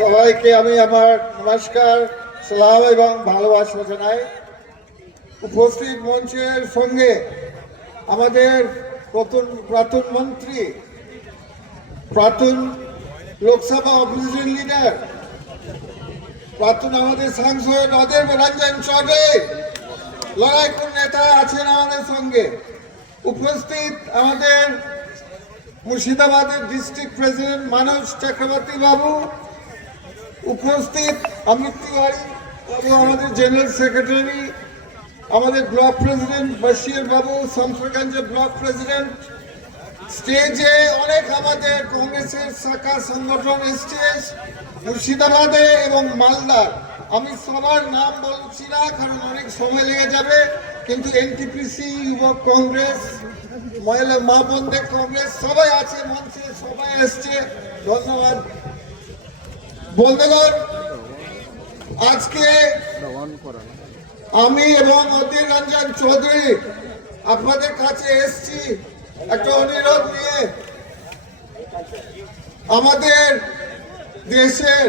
সবাইকে আমি আমার নমস্কার, সালাম এবং ভালোবাসা জানাই। উপস্থিত মঞ্চের সঙ্গে আমাদের প্রাক্তন মন্ত্রী, প্রাক্তন লোকসভা অপোজিশন লিডার, প্রাক্তন আমাদের সাংসদ অধীর রঞ্জন চৌধুরী, লড়াইকুর নেতা আছেন আমাদের সঙ্গে। উপস্থিত আমাদের মুর্শিদাবাদের ডিস্ট্রিক্ট প্রেসিডেন্ট মানস চক্রবর্তী বাবু, উপস্থিত অমিত তিওয়ারি বাবু আমাদের জেনারেল সেক্রেটারি, আমাদের ব্লক প্রেসিডেন্ট বশির বাবু শামসুরগঞ্জের ব্লক প্রেসিডেন্ট, স্টেজে অনেক আমাদের কংগ্রেসের শাখা সংগঠন এসছে মুর্শিদাবাদে এবং মালদার। আমি সবার নাম বলছি না কারণ অনেক সময় লেগে যাবে, কিন্তু এনটিপিসি, যুবক কংগ্রেস, মহিলা মা বোনদের কংগ্রেস সবাই আছে মঞ্চে, সবাই এসছে। ধন্যবাদ বন্ধুগণ। আজকে আমি এবং অধীর রঞ্জন চৌধুরী আপনাদের কাছে এসছি একটা অনুরোধ নিয়ে। আমাদের দেশের,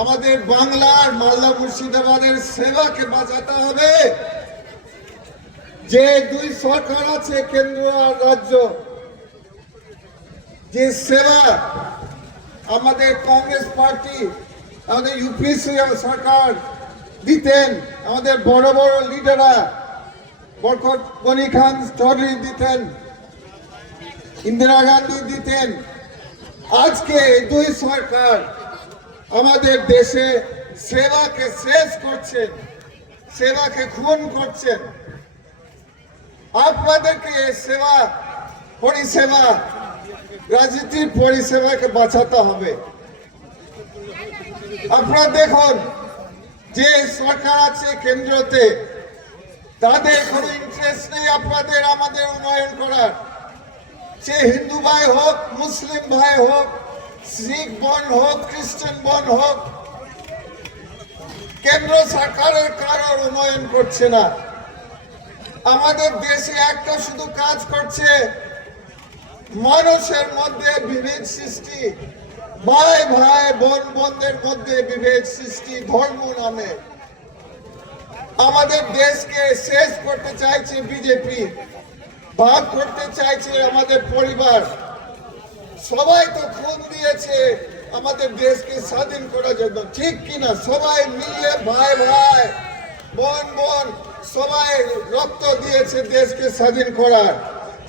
আমাদের বাংলার, মালদা মুর্শিদাবাদের সেবাকে বাঁচাতে হবে। যে দুই সরকার আছে, কেন্দ্র আর রাজ্য, যে সেবা আমাদের কংগ্রেস পার্টি, আমাদের ইউপি সরকার দিতেন, আমাদের বড় বড় লিডাররা বরকত গনি খান চৌধুরী দিতেন, ইন্দিরা গান্ধী দিতেন, আজকে দুই সরকার আমাদের দেশে সেবাকে শেষ করছেন, সেবাকে খুন করছেন। আপনাদেরকে সেবা পরিষেবা, রাজনীতির পরিষেবাকে বাঁচাতে হবে। আপনারা দেখুন, যে সরকার আছে কেন্দ্রতে, তাদের কোনো ইন্টারেস্ট নেই আপনাদের আমাদের উন্নয়ন করার। সে হিন্দু ভাই হোক, মুসলিম ভাই হোক, শিখ বোন হোক, খ্রিস্টান বোন হোক, কেন্দ্র সরকারের কারোর উন্নয়ন করছে না। আমাদের দেশে একটা শুধু কাজ করছে, মানুষের মধ্যে বিভেদ সৃষ্টি, ভাই ভাই বোন বোনদের মধ্যে বিভেদ সৃষ্টি, ধর্ম নামে। আমাদের দেশকে শেষ করতে চাইছে বিজেপি, ভাগ করতে চাইছে আমাদের পরিবার। সবাই তো খুন দিয়েছে আমাদের দেশকে স্বাধীন করার জন্য, ঠিক কিনা? সবাই মিলিয়ে ভাই ভাই বোন বোন সবাই রক্ত দিয়েছে দেশকে স্বাধীন করার।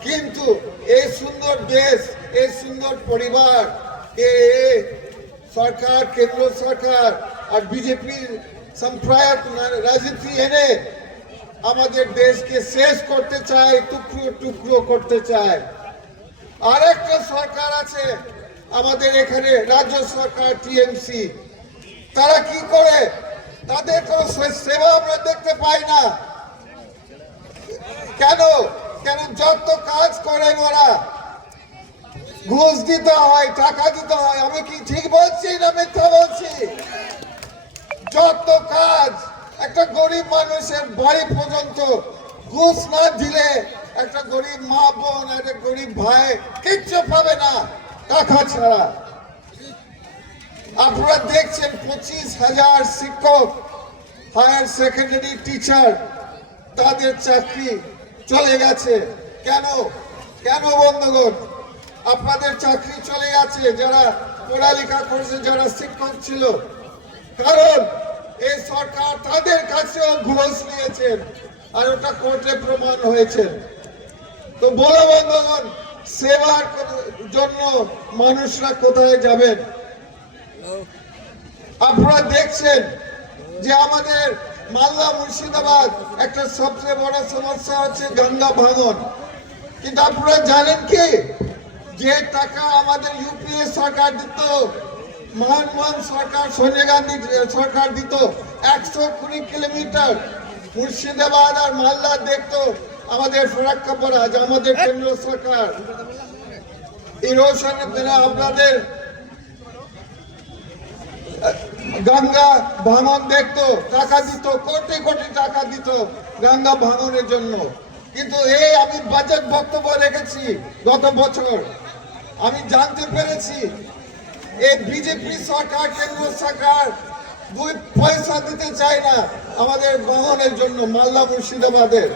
কিন্তু এই সুন্দর দেশ, এই সুন্দর পরিবার, সরকার, কেন্দ্র সরকার আর বিজেপির সম্প্রদায় রাজনীতি এনে আমাদের দেশকে শেষ করতে চায়, টুকরো টুকরো করতে চায়। আর একটা সরকার আছে আমাদের এখানে, রাজ্য সরকার টিএমসি, তারা কি করে? তাদের কোনো সেবা আমরা দেখতে পাই না। কেন? যত কাজ করেন ওরা ঘুষ দিতে হয়, টাকা দিতে হয়। আমি কি ঠিক বলছি না মিথ্যা বলছি? যত কাজ, একটা গরিব মানুষের বাড়ি পর্যন্ত ঘুষ না দিলে একটা গরিব মা বোন, একটা গরিব ভাই কিচ্ছু পাবে না টাকা ছাড়া। আপনারা দেখছেন 25,000 শিক্ষক, হায়ার সেকেন্ডারি টিচার, তাদের চাকরি চলে গেছে। কেন? কেন বন্ধুগণ আপনাদের চাকরি চলে গেছে? যারা পড়ালেখা করেছে, যারা শিক্ষক ছিল, কারণ এই সরকার তাদের কাছেও ঘুষ নিয়েছেন, আর ওটা কোর্টে প্রমাণ হয়েছে। তো বলো বন্ধুগণ, সেবার জন্য মানুষরা কোথায় যাবেন? আপনারা দেখছেন যে আমাদের মালদা মুর্শিদাবাদ একটা সবচেয়ে বড় সমস্যা হচ্ছে গঙ্গা ভাঙন। কিন্তু আপনারা জানেন কি, যে টাকা আমাদের ইউপিএ সরকার দিত, মনমোহন সরকার, সোনিয়া গান্ধী সরকার দিত, 120 কিলোমিটার মুর্শিদাবাদ আর মালদা দেখতো আমাদের ফরাক্কা পড়া, আমাদের কেন্দ্র সরকার ইরোশন আপনাদের গঙ্গা ভাঙন দেখতো, টাকা দিত, কোটি কোটি টাকা দিত গঙ্গা ভাঙনের জন্য। কিন্তু এই আমি বাজেট বক্তব্য রেখেছি গত বছর, আমি জানতে পেরেছি এই বিজেপি সরকার, কেন্দ্র সরকার 2 পয়সা দিতে চায় না আমাদের বাহনের জন্য মালদা মুর্শিদাবাদের,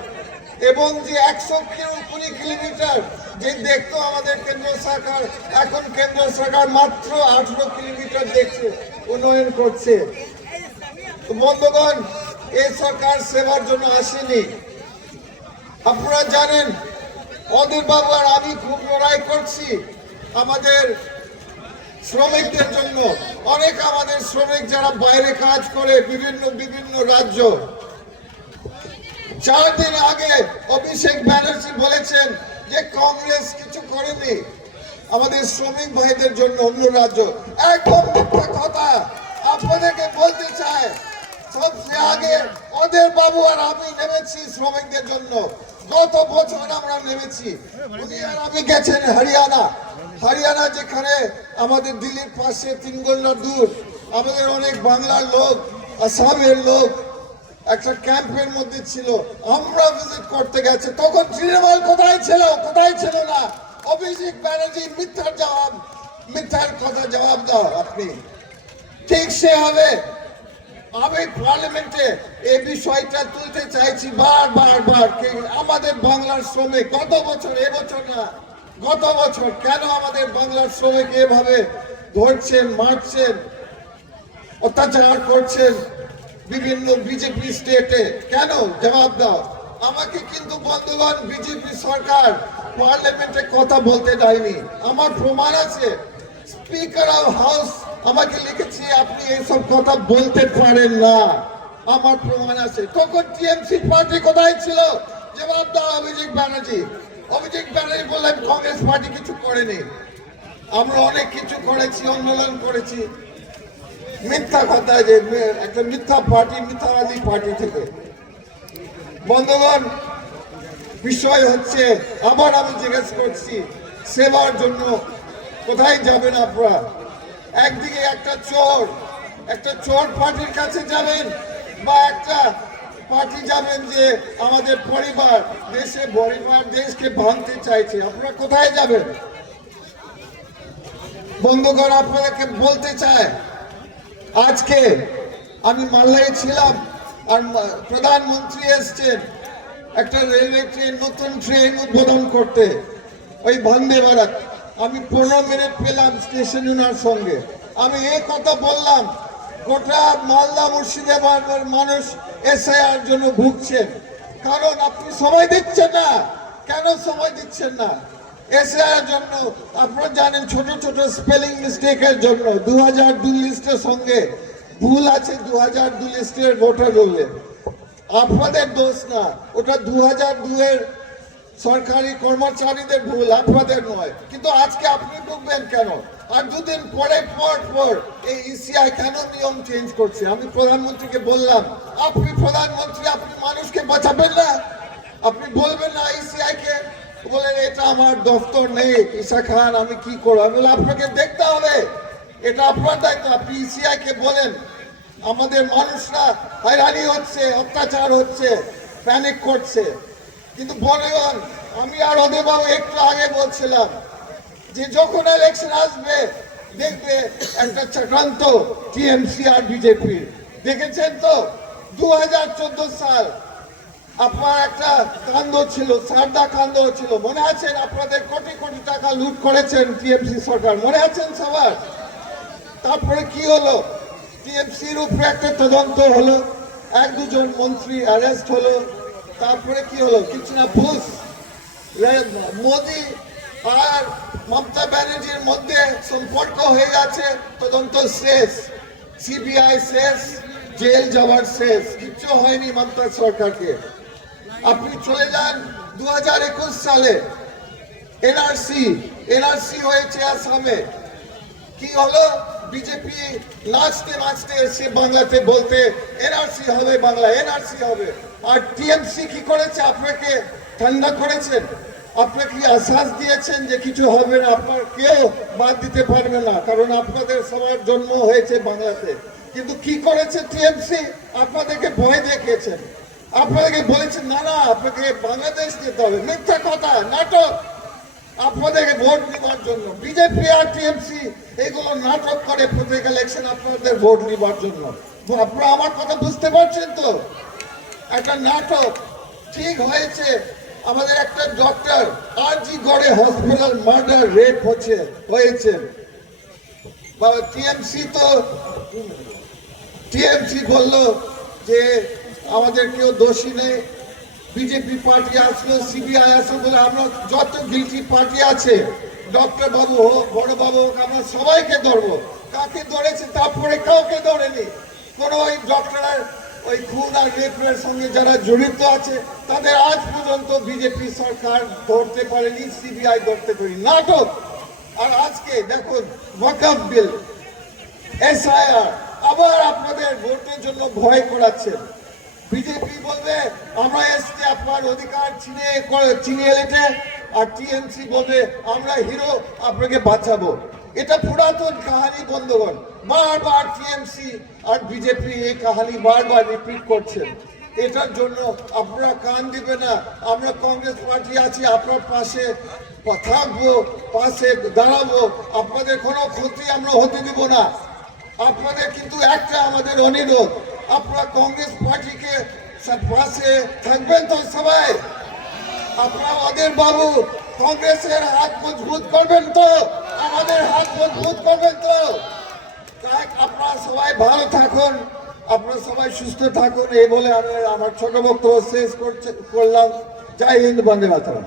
এবং যে 120 কিলোমিটার যে দেখতো আমাদের কেন্দ্র সরকার, এখন কেন্দ্র সরকার মাত্র 18 কিলোমিটার দেখছে, উন্নয়ন করছে। বন্ধুগণ, এই সরকার সেবার জন্য আসেনি। আপনারা জানেন অধীর বাবু আর আমি খুব লড়াই করছি আমাদের শ্রমিকদের জন্য। অনেক আমাদের শ্রমিক যারা বাইরে কাজ করে বিভিন্ন রাজ্য, 4 দিন আগে অভিষেক ব্যানার্জি বলেছেন যে কংগ্রেস কিছু করেনি আমাদের শ্রমিক ভাইদের জন্য অন্য রাজ্য। একদম মিথ্যা কথা। আপনাদেরকে বলতে চাই, সবচেয়ে আগে অধীর বাবু আর আমি নেমেছি শ্রমিকদের জন্য। গত বছর আমরা নেমেছি, উনি আর আমি গেছেন হরিয়ানা, যেখানে আমাদের দিল্লির পাশে 3 ঘন্টা দূর। আমাদের অনেক বাংলার লোক, আসামের লোক একটা ক্যাম্পের মধ্যে ছিল, আমরা ভিজিট করতে গেছে। তখন তৃণমূল কোথায় ছিল না। অভিষেক ব্যানার্জি মিথ্যার কথা জবাব দাও আপনি। ঠিক সে হবে। আমি পার্লামেন্টে এই বিষয়টা তুলতে চাইছি বার আমাদের বাংলার শ্রমিক গত বছর, এবছর না, গত বছর কেন আমাদের বাংলার শ্রমিক এভাবে ধরছেন, মারছেন, অত্যাচার করছেন বিভিন্ন বিজেপি স্টেটে, কেন জবাব দাও আমাকে। কিন্তু বন্ধুগণ, বিজেপি সরকার পার্লামেন্টে কথা বলতে দেয়নি, আমার প্রমাণ আছে। স্পিকার অফ হাউস আমাকে লিখেছি আপনি এইসব কথা বলতে পারেন না, আমার প্রমাণ আছে। তখন টিএমসি পার্টি কোথায় ছিল? জবাব দাও অভিষেক ব্যানার্জি বললেন কংগ্রেস পার্টি কিছু করেনি। আমরা অনেক কিছু করেছি, আন্দোলন করেছি। মিথ্যা কথা, যে একটা মিথ্যা পার্টি, মিথ্যাবাদী পার্টি থেকে। বন্ধুগণ, বিষয় হচ্ছে, আবার আমি জিজ্ঞেস করছি, সেবার জন্য কোথায় যাবেন আপনারা? একদিকে একটা চোর পার্টির কাছে যাবেন, বা একটা পার্টি যাবেন যে আমাদের পরিবার দেশকে ভাঙতে চাইছে। আপনারা কোথায় যাবেন? বন্ধুগণ, আপনাদেরকে বলতে চাই, আজকে আমি মালদায় ছিলাম আর প্রধানমন্ত্রী এসছেন একটা রেলওয়ে ট্রেন, নতুন ট্রেন উদ্বোধন করতে, ওই বন্দে ভারত। আমি 15 মিনিট পেলাম স্টেশন ওনার সঙ্গে। আমি এই কথা বললাম, গোটা মালদা মুর্শিদাবাদের মানুষ এসআইআর জন্য ভুগছেন, কারণ আপনি সময় দিচ্ছেন না। কেন সময় দিচ্ছেন না এসআইআর জন্য? আপনারা জানেন ছোট স্পেলিং মিস্টেকের জন্য 2002 লিস্টের সঙ্গে ভুল আছে, 2002 লিস্টের ভোটার রোলে। আপনাদের দোষ না, ওটা 2002 এর সরকারি কর্মচারীদের ভুল, আপনাদের নয়। কিন্তু আজকে আপনি ভুগবেন কেন? আর 2 দিন পর এই ইসিআই কেন নিয়ম চেঞ্জ করছে? আমি প্রধানমন্ত্রীকে বললাম, আপনি প্রধানমন্ত্রী, আপনি মানুষকে বাঁচাবেন না? আপনি বলবেন না ইসিআই কে? বলেন এটা আমার দফতর নেই ঈশা খান, আমি কি করবো? আমি বলে আপনাকে দেখতে হবে, এটা আপনার দায়িত্ব। আপনি ইসিআই কে বলেন আমাদের মানুষরা হয়রানি হচ্ছে, অত্যাচার হচ্ছে, প্যানিক করছে। কিন্তু বলুন, আমি আর অধীর বাবু একটু আগে বলছিলাম যে যখন ইলেকশন আসবে দেখবে একটা চক্রান্ত টিএমসি আর বিজেপির। দেখেছেন তো 2014 সাল আপনার একটা কাণ্ড ছিল, সারদা কাণ্ড ছিল, মনে আছেন? আপনাদের কোটি টাকা লুট করেছেন টিএমসি সরকার, মনে আছেন সবার? তারপরে কি হলো? টিএমসির উপরে একটা তদন্ত হলো, 1-2 মন্ত্রী অ্যারেস্ট হলো। তারপরে কি হলো? কিছু না, বুশ, মোদি আর মমতা ব্যানার্জির মধ্যে সম্পর্ক হয়ে গেছে, তদন্ত শেষ, সিবিআই শেষ, জেল যাওয়ার শেষ, কিচ্ছু হয়নি মমতা সরকারকে। আপনি চলে যান 2021 সালে এনআরসি হয়েছে আসামে। কি হলো? বিজেপি নাচতে এসে বাংলাতে বলতে এনআরসি হবে, বাংলা এনআরসি হবে। আর টিএমসি কি করেছে? আপনাকে ঠান্ডা করেছেন, আপনাকে আশ্বাস দিয়েছেন যে কিছু হবে না, আপনার কেউ বাদ দিতে পারবে না, কারণ আপনাদের সবার জন্ম হয়েছে বাংলাতে। কিন্তু কি করেছে টিএমসি? আপনাদেরকে ভয় দেখিয়েছেন, আপনাদেরকে বলেছেন না আপনাকে বাংলাদেশ যেতে হবে। মিথ্যা কথা, নাটক। আপনাদেরকে ভোট নেবার জন্য। বিজেপি আর টিএমসি এগুলো নাটক করে প্রত্যেক ইলেকশন আপনাদের ভোট নেবার জন্য। আপনারা আমার কথা বুঝতে পারছেন তো? একটা নাটক ঠিক হয়েছে। আমাদের একটা ডক্টর আরজি গড়ে হসপিটাল মার্ডার রেপ হয়েছে। টিএমসি বললো যে আমাদের কেউ দোষী নেই, বিজেপি পার্টি আসলো, সিবিআই আসলো বলে আমরা যত গিলটি পার্টি আছে, ডক্টর বাবু হোক, বড় বাবু হোক, আমরা সবাইকে ধরবো। কাকে ধরেছে? তারপরে কাউকে ধরেনি। কোনো ওই ডক্টরের ওই খুন আর রেপের সঙ্গে যারা জড়িত আছে তাদের আজ পর্যন্ত বিজেপি সরকার ধরতে পারেনি, সিবিআই ধরতে পারেনি। নাটক। আর আজকে দেখুন ওয়াকফ বিল, এসআইআর, আবার আপনাদের ভোটের জন্য ভয় করাচ্ছেন। বিজেপি বলবে আমরা এসছি আপনার অধিকার ছিনিয়ে নিতে, আর টিএমসি বলবে আমরা হিরো, আপনাকে বাঁচাবো। এটা পুরাতন কাহিনী বন্ধুগণ। বারবার টিএমসি আর বিজেপি এই কাহিনী বারবার রিপিট করছেন। এটার জন্য আপনারা কান দিবে না। আমরা কংগ্রেস পার্টি আছি, আপনার পাশে থাকবো, পাশে দাঁড়াবো। আপনাদের কোনো ক্ষতি আমরা হতে দিব না। আপনাদের কিন্তু একটা আমাদের অনুরোধ, আপনারা কংগ্রেস পার্টিকে পাশে থাকবেন তো সবাই? আপনারা ওদের বাবু কংগ্রেসের হাত মজবুত করবেন তো? আমাদের হাত মজবুত করবেন তো? তাই আপনারা সবাই ভালো থাকুন, আপনারা সবাই সুস্থ থাকুন, এই বলে আমি আমার ছোট বক্তব্য শেষ করলাম। জয় হিন্দ, বন্দে মাতরম।